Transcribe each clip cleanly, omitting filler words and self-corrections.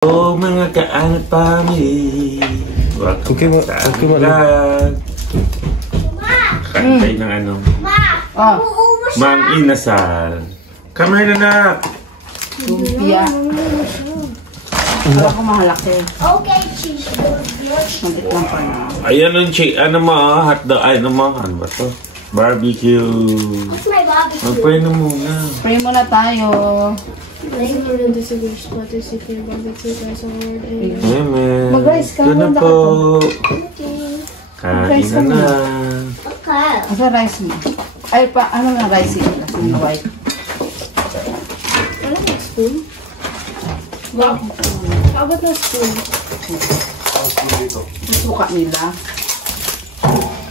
Oh mga kaangat family, welcome sa aking vlog. Kantay ng ano? Mang Inasal. Kamay na na. Lumpia. Wala ko mahalaki. Okay, cheese. Mantik lang pa na. Ayan ang ano mo, hotdog, ay naman, ano ba to? Barbecue. What's my barbecue? Magpray na muna. Pray muna tayo. Bless the Lord and the Savior, spot to seek your barbecue, guys, our Lord. Amen. Amen. Mag-rice ka, Ito na muna po. Okay. Kain na na. Okay. Asa rice mo? Ay pa, ano na rice yun? Yung white. Ano yung spoon? Wow. How about na spoon? Yung suka nila.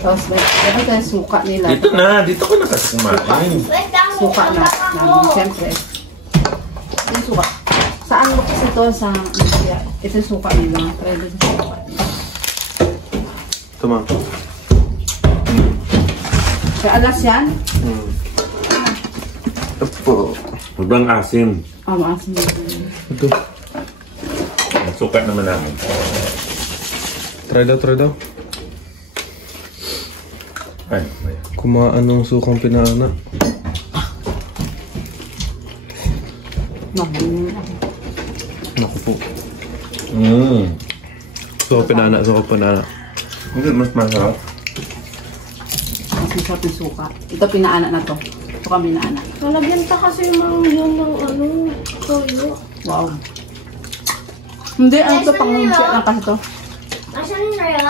Tapos meron tayong suka nila. Dito na, dito ko nakasumain. Wait, down. Suka na. Siyempre. Yung suka. Saan mo kasi ito sa... Ito yung suka nila. Try doon sa suka nila. Ito ma. Kaya alas yan? Ito po. Ibang asim. Maasim na. Ito. Ang sukat naman namin. Try daw. Ay, ay. Kumaan ng sukang pinana. Naku po. Sukang pinana. Hindi, mas masarap. Mas masarap yung suka. Ito pinaana na to. Suka pinaana. Nalagyan pa kasi yung mga yun ng ano, toyo. Wow. Hindi, ano to? Pang-lumpia lang kasi to. Asan yung real?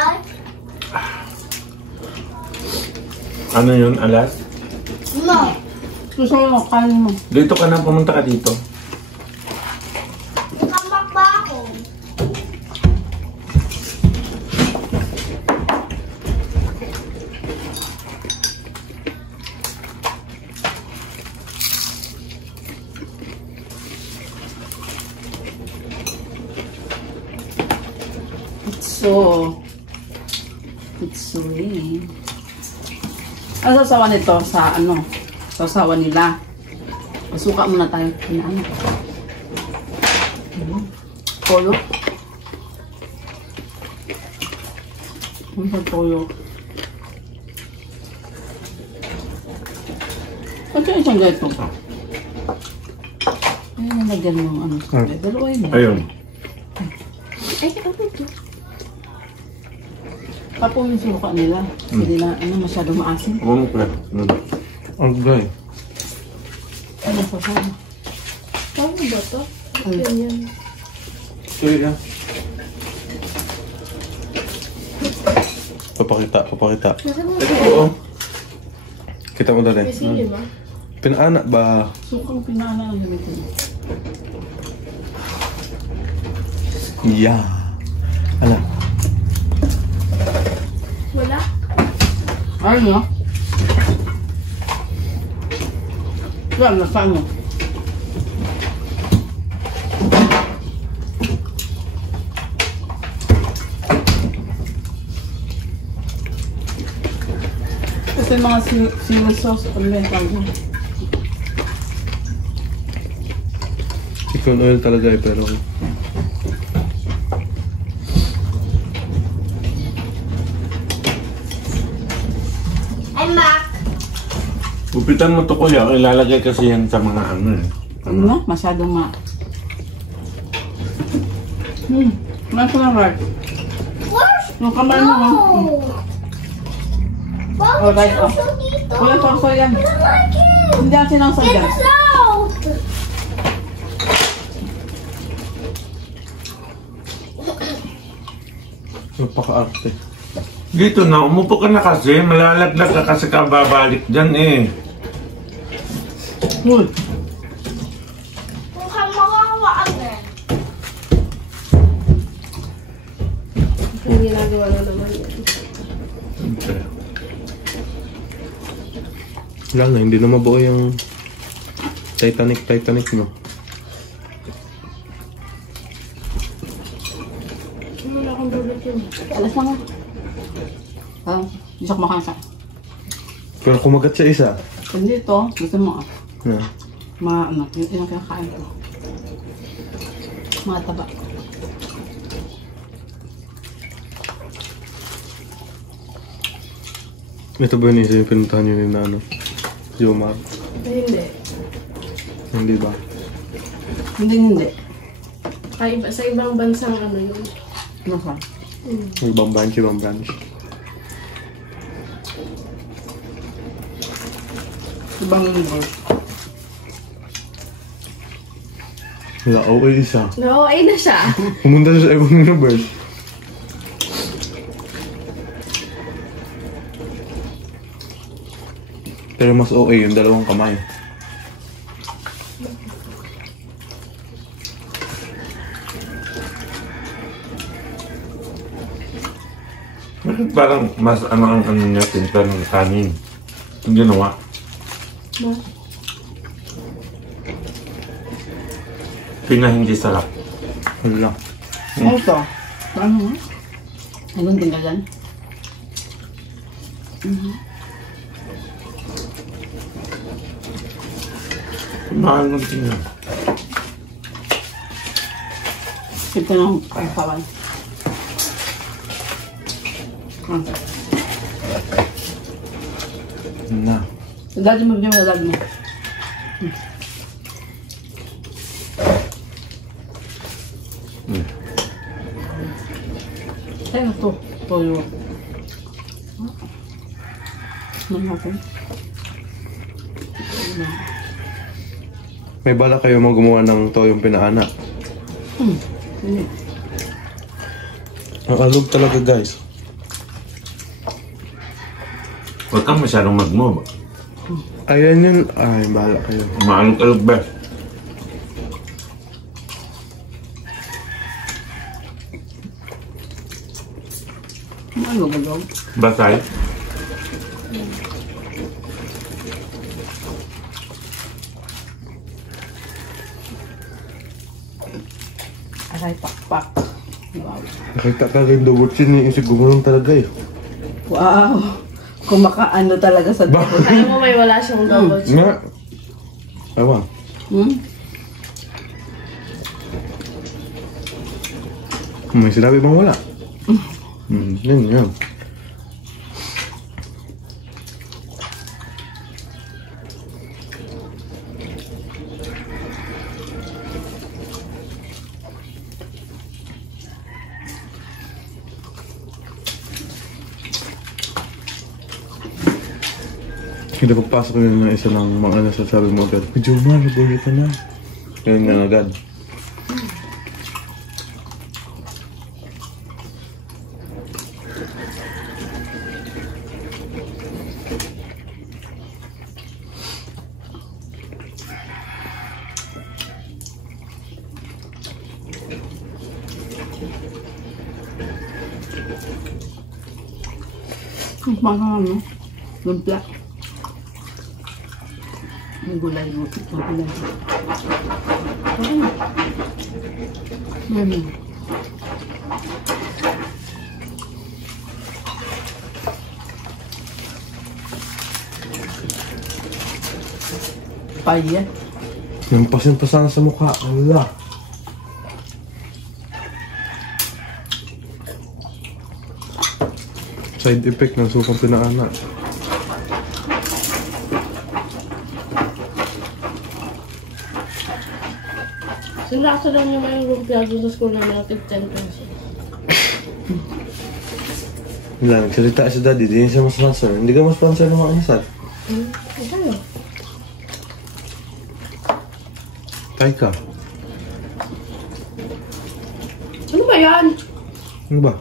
Ano yun, alas? No. Gusto mo, kain mo. Dito ka na, pumunta ka dito. Nakamak ba ako? It's so eh. Ano sasawa nito sa ano? Sasawa nila. Masuka muna tayo. Pinaano. Toyo. Ano sa toyo? Ano yung isang ganito? Ayun, nalagyan mo ano. Dalawa yun. Ayun. Ay, ano ito? Papo yung suka nila. Hindi na ano, masyado maasim. Pumunta. Ang gay. Ano sa sana? Paano ba ito? Yan. Sorry lang. Papakita. Nasa mo? Oo. Kita mo dali. May sili ba? Pinana ba? Sukang pinana ang gamitin. Yeah. Ano? Wala? Ano? Yan, nasa mo. Kasi mga sili sauce, ano ba yung tawag mo? Chicken oil talaga eh, pero... I'm back. Gupitan mo to kuya, ilalagay kasi yan sa mga ano eh. Ano na? Masyadong Nasa na, Mark? What? Yung kamay mo, No. Oh, right, oh. Bakit dito? Wala sauce yan. I don't like it. Hindi ang sinasal dyan. It's out. Napaka-arte. Dito na, umupo ka na kasi, malalaglag ka kasi kababalik dyan eh. Uy, Kung makakawa agad. Yung ginagawa na naman yan. Okay. Wala na, hindi na mabuo yung Titanic mo. Wala akong barbecue. alas na nga. Hindi siya kumakain sa. Pero kumagat sa isa. Hindi ito, gusto mo Na. ano, yung kinakain ko. Mga taba. Ito ba yun yung pinuntahan nyo yung ano? Jomar? Hindi. Hindi ba? Hindi. Sa ibang bansang ano yun. Nasa? Ibang branch. Ibang universe. Wala, okay siya. No, ay na siya. Pumunta siya sa ibang universe. Pero mas okay yung dalawang kamay. Parang mas ang niya tinta ng kanin. Yung ginawa. Pina hindi sarap. Wala. Ano ito? Ano? Anong tinggalan? Mahal ng tingnan. Ito na ang kawan. Na. Dali mo, dali mo. Ano to? Toyo. Ano natin? May bala kayo mga gumawa ng toyong pinaana. Hindi. Ang alog talaga guys. Huwag kang masyadong mag-move. Ayan yun. Ay, bahala kayo. Maalog-alog ba? Ano ba daw? Basay? Aray, pakpak. Wow. Nakita ka rin daw watchin ni isig gumulong talaga eh. Wow! Kumakaano talaga sa Ba? dapot. Alam mo may wala siyang double chin. Nga. Ewan. May sinabi bang wala? Yan. Hindi pagpasok yun na isa ng mga nasasabi mo agad, Jomar, naguli ka na. Ganyan nga agad. Parang ano? Lumpia. May gulay mo. May gulay. Paya. Yung pasin-pasan sa mukha. Allah. Side effect ng sukang pinaana. Sinakto lang niya may lumpia doon sa school namin natin 10 pesos. Wala, nagsalita si daddy, di siya mas-sponsor. Hindi ka mas-sponsor ng mga anisal. Ano? Tay ka. Ano ba yan? Ano ba?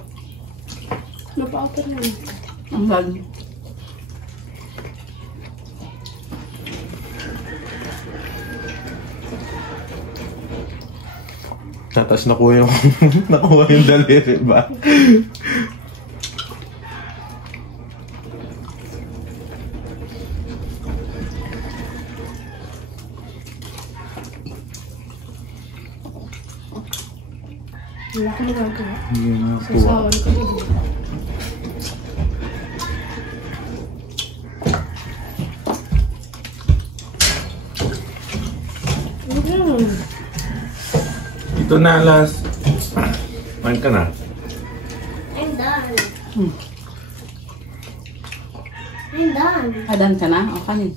Napa-offer naman. Ang lagi. Tapos nakuha yung nakuha yung daliri ba? Wala ko magagawa. Hindi na nakuha. Sasawan ko doon. Ito na, last. Main ka na. I'm done. I'm done. Adan ka na? O, kanin.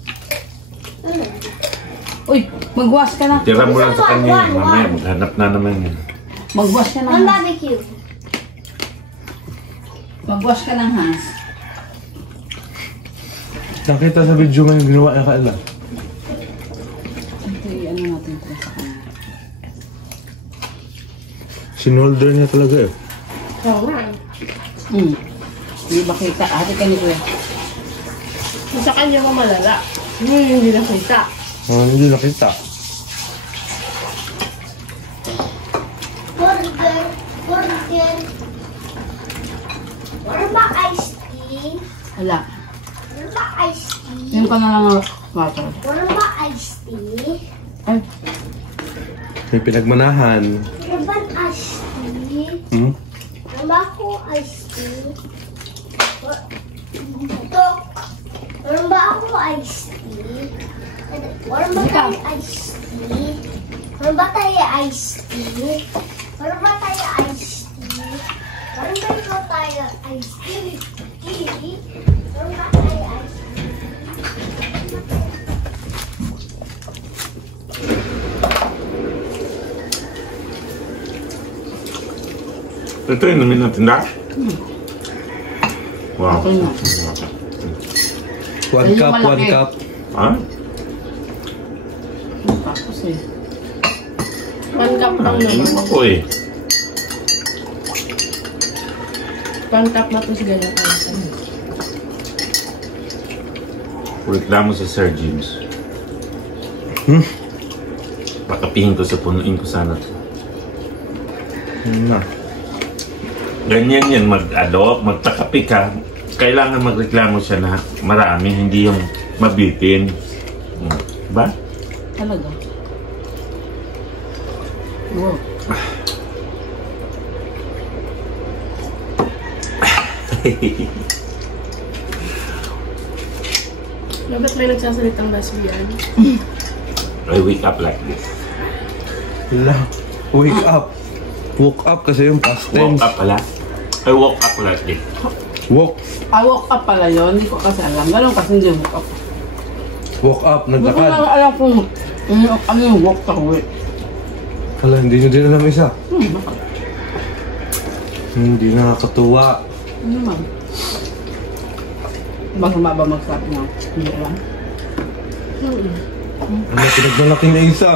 Uy, magwash ka na. Tira mo lang sa kanya yun. Mamaya, maghanap na naman yun. Magwash ka na, One Hans. barbecue. Magwash ka ng Hans. Nakita sa video nga yung ginawa niya kaila. Ito, ano natin ito sa kanya. Sinolder niya talaga eh. Oo nga. Hindi ba kita? Ate ka ni Kuya. Sa kanya ko malala. Hindi nakita. Hindi nakita. Burger. Burger. What about iced tea? Wala. What about iced tea? Yung ka na lang ang water. What about iced tea? Ay, May pinagmanahan. What about iced tea? Hmm? What about iced tea? Tok. What about iced tea? What about iced tea? What about iced tea? What about iced tea? What about iced tea? What about iced Ito yung namin ng tinda. Wow. okay na. One Ayun yung cup, one malaki. cup. Ha? Tapos eh. One cup lang Ano naman. ako eh. One cup na to si ganyan tayo. Reklamo sa Sir James. Pakapihin ko sa punuin ko sana. Yun na. Ganyan yan, magpakapi ka. Kailangan magreklamo siya na marami, hindi yung mabitin. Diba? Talaga. Wow. Dapat may nagsasalitang lesbian. I wake up like this. Wala. Wake up. Woke up kasi yung past tense. Woke up pala. I woke up like this. Woke. I woke up pala yun. Hindi ko kasi alam. Ganun kasi hindi woke up. Woke up. Hindi ko lang Naglakad. alam kung ano yung woke up with. Hala, hindi nyo din alam isa. Hindi nakakatuwa. Ano naman? Masama ba magsabi nga? Hindi alam. Ano, pinagmalaki na isa.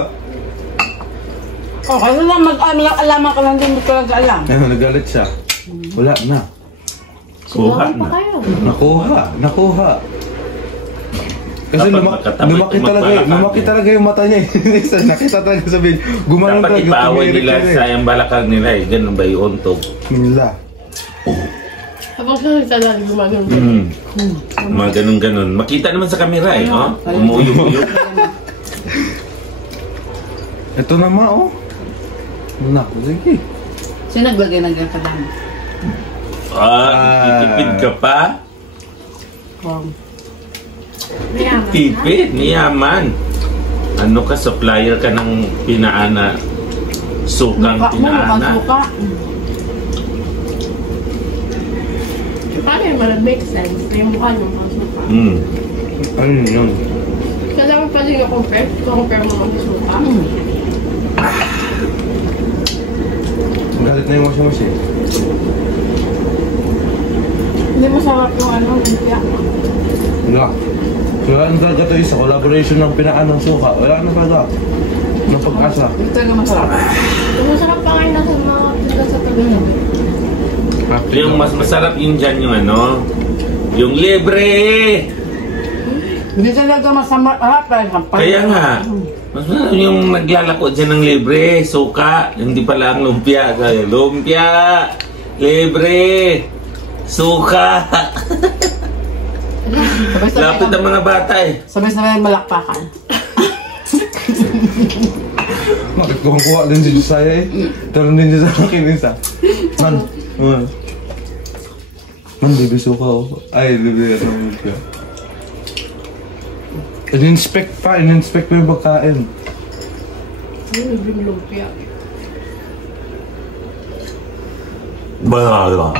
Okay, lang mag-alaman ka lang din mo talaga alam. Ayun, nagalit siya. Wala na. Kuha Sinabi pa na. kayo. Nakuha. Kasi Dapat magkatabi lumaki kung talaga, magbalakad lumaki eh. talaga yung mata niya. Isa, nakita talaga sa video. Gumanon Dapat talaga. ipaaway tumirik nila talaga sa yung balakag nila eh. Ganun ba yung untog? Nila. Habang siya nagtadali, gumagano. Mga ganun-ganun. Makita naman sa camera eh. Oh? Umuyog-uyog. Ito naman oh. Naku, sige. Sino naglagay ng ganyan kadami? Titipid ka pa? Wow. Tipid, niyaman. Ano ka, supplier ka ng pinaana, sukang Mukha mo, mukhang pinaana. suka. Paano yung mag-make sense? Yung mukha niyo masuka. Ano yun? Kailangan pa din yung compare. Compare mo ang suka. Galit na yung washing machine. Hindi masarap yung ano, lumpia. Wala. Wala na talaga ito isa. Collaboration ng pinaan ng suka. Wala na talaga. Ng pag-asa. Hindi talaga masarap. Yung masarap pa ngayon nasa mga pila sa tabi. Yung mas masarap yun dyan yung ano, yung libre. Hindi talaga masarap. Kaya nga, mas masarap yung naglalako dyan ng libre, suka, hindi pala ang lumpia. Kaya, lumpia, libre, suka. Lapit ang mga bata eh. Sabay-sabay malakpakan. Bakit kuha din si Josiah eh? Taron din siya sa akin isa. Man, libre suka oh. Ay, libre ito ng lumpia. In-inspect pa yung pagkain. Yung libreng lumpia. Bala.